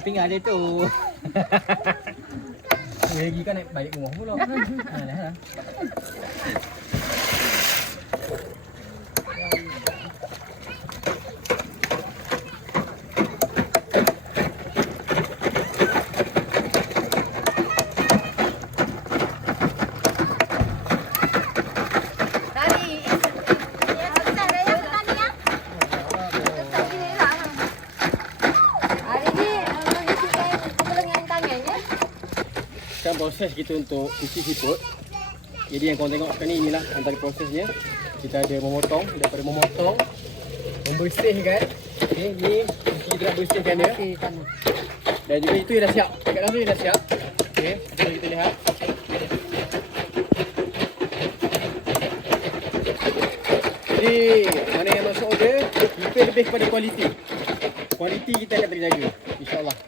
pinggan dia tu. Lagi kan naik balik rumah pula. Dah. Sekarang proses kita untuk cuci siput. Jadi yang korang tengok sekarang ni, inilah antara prosesnya. Kita ada memotong, daripada memotong, membersihkan. Okay, ni kita nak bersihkan dia. Dan juga itu yang dah siap. Dekat dalam tu yang dah siap. Okay, jadi kita lihat. Jadi mana yang masuk order, kita lebih kepada kualiti. Kualiti kita akan terjaga, insyaAllah.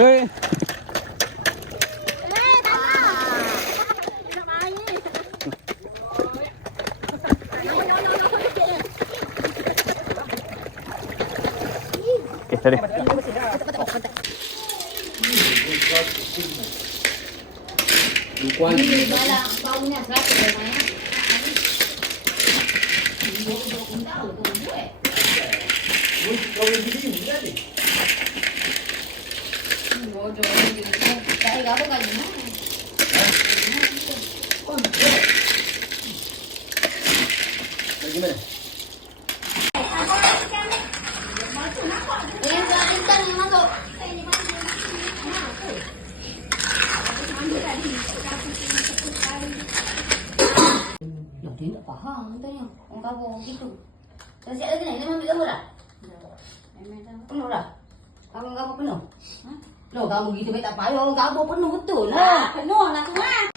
Okay. Okay, tadi. Bukuan. Malah baunya serata memang. Dari apa kan ni? Bagaimana? Yang ikan yang masuk. Ya dia tak faham tanya. Orang kampung gitu. Dah siap lagi ni, dia ambil gambar dah? Penuh dah? Kampung penuh? Loh, kamu gitu baik tak payah. Orang kampung penuh betul lah. Penuh lah tu lah.